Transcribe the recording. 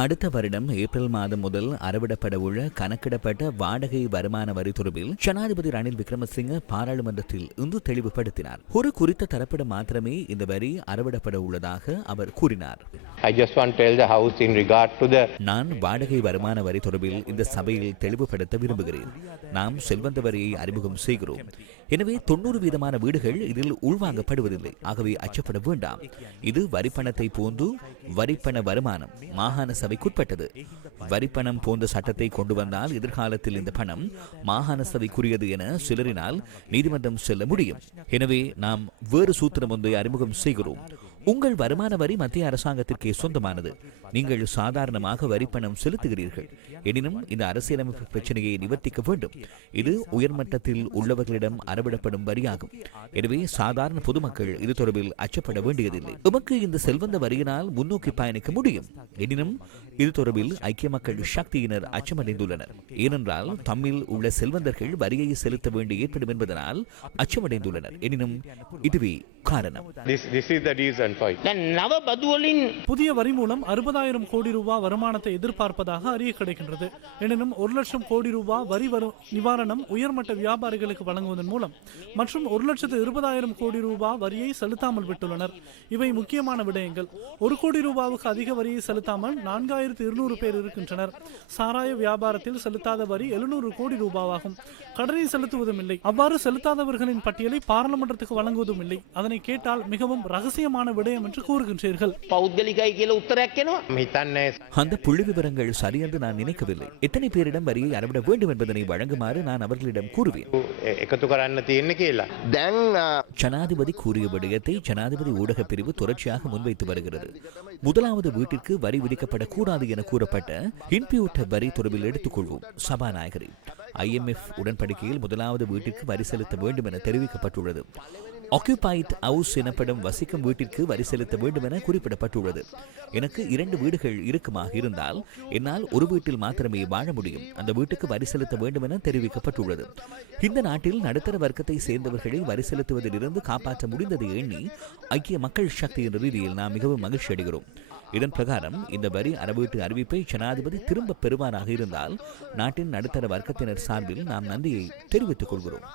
அடுத்த வருடம் ஏப்ரல் மாதம் முதல் அறவிடப்பட உள்ள கணக்கிடப்பட்ட வாடகை வருமான வரி தொடர்பில் ஜனாதிபதி ரணில் விக்ரமசிங்க பாராளுமன்றத்தில் இன்று தெளிவுபடுத்தினார். ஒரு குறித்த தரப்பிடம் மாத்திரமே இந்த வரி அறவிடப்பட உள்ளதாக அவர் கூறினார். நான் வாடகை வருமான வரி தொடர்பில் இந்த சபையில் தெளிவுபடுத்த விரும்புகிறேன். நாம் செல்வந்த வரியை அறிமுகம் செய்கிறோம். எனவே 90% வீடுகள் இதில் உள்வாங்கப்படுவதில்லை. ஆகவே அச்சப்பட வேண்டாம். இது வரிப்பணத்தை போன்று வரிப்பண வருமானம் மாகாண சபைக்குட்பட்டது. வரிப்பணம் போன்ற சட்டத்தை கொண்டு வந்தால் எதிர்காலத்தில் இந்த பணம் மாகாண சபைக்குரியது என சிலரினால் நீதிமன்றம் செல்ல முடியும். எனவே நாம் வேறு சூத்திரம் ஒன்றை அறிமுகம் செய்கிறோம். உங்கள் வருமான வரி மத்திய அரசாங்கத்திற்கே சொந்தமானது. நீங்கள் சாதாரணமாக வரிப்பணம் செலுத்துகிறீர்கள். எனினும் இந்த அரசியலமைப்பு பிரச்சனையை நிவர்த்திக்க வேண்டும். இது உயர்மட்டத்தில் உள்ளவர்களிடம் அறவிடப்படும் வரியாகும். எனவே சாதாரண பொதுமக்கள் இது தொடர்பில் அச்சப்பட வேண்டியதில்லை. உமக்கு இந்த செல்வந்த வரியினால் முன்னோக்கி பயணிக்க முடியும். எனினும் இது தொடர்பில் ஐக்கிய மக்கள் சக்தியினர் அச்சமடைந்துள்ளனர். ஏனென்றால் தம்மில் உள்ள செல்வந்தர்கள் வரியை செலுத்த வேண்டி ஏற்படும் என்பதனால் அச்சமடைந்துள்ளனர். எனினும் இதுவே காரணம். புதிய வரி மூலம் 60,000 கோடி ரூபாய் வருமானத்தை எதிர்பார்ப்பதாக அறிய கிடைக்கின்றது. எனினும் 1,00,000 கோடி ரூபாய் வரி நிவாரணம் உயர்மட்ட வியாபாரிகளுக்கு வழங்குவதன் மூலம் மற்றும் 1,20,000 கோடி ரூபாய் வரியை செலுத்தாமல் விட்டுள்ளனர். இவை முக்கியமான விடயங்கள். 1 கோடி ரூபாவுக்கு அதிக வரியை செலுத்தாமல் 4,200 பேர் இருக்கின்றனர். சாராய வியாபாரத்தில் செலுத்தாத வரி 700 கோடி ரூபாவாகும். கடனை செலுத்துவதும் இல்லை. அவ்வாறு செலுத்தாதவர்களின் பட்டியலை பாராளுமன்றத்துக்கு வழங்குவதும் இல்லை. அதனை கேட்டால் மிகவும் ரகசியமான விடயம் என்று கூறுகின்றீர்கள். அந்த புள்ளி விவரங்கள் சரியென்று நான் நினைக்கவில்லை. எத்தனை பேரிடம் வரியை அறவிட வேண்டும் என்பதனை வழங்குமாறு நான் அவர்களிடம் கூறுவேன். ஜனாதிபதி கூறிய விடயத்தை ஜனாதிபதி ஊடக பிரிவு தொடர்ச்சியாக முன்வைத்து வருகிறது. முதலாவது வீட்டிற்கு வரி விதிக்கப்படக்கூடாது என கூறப்பட்ட இன்புட் வரி தொடர்பில் எடுத்துக்கொள்வோம். சபாநாயகரே, IMF உடன்படிக்கையில் முதலாவது வீட்டிற்கு வரி செலுத்த வேண்டும் என தெரிவிக்கப்பட்டுள்ளது. ஆக்குபைட் ஹவுஸ் எனப்படும் வசிக்கும் வீட்டிற்கு வரி செலுத்த வேண்டும் என குறிப்பிடப்பட்டுள்ளது. எனக்கு 2 வீடுகள் இருக்குமாக இருந்தால் என்னால் ஒரு வீட்டில் மாத்திரமே வாழ முடியும். அந்த வீட்டுக்கு வரி செலுத்த வேண்டும் என தெரிவிக்கப்பட்டுள்ளது. இந்த நாட்டில் நடுத்தர வர்க்கத்தை சேர்ந்தவர்களை வரி செலுத்துவதிலிருந்து காப்பாற்ற முடிந்ததை எண்ணி ஐக்கிய மக்கள் சக்தியின் ரீதியில் நாம் மிகவும் மகிழ்ச்சி அடைகிறோம். இதன் பிரகாரம் இந்த வரி அறவீட்டு அறிவிப்பை ஜனாதிபதி திரும்ப பெறுவாராக இருந்தால் நாட்டின் நடுத்தர வர்க்கத்தினர் சார்பில் நாம் நன்றியை தெரிவித்துக் கொள்கிறோம்.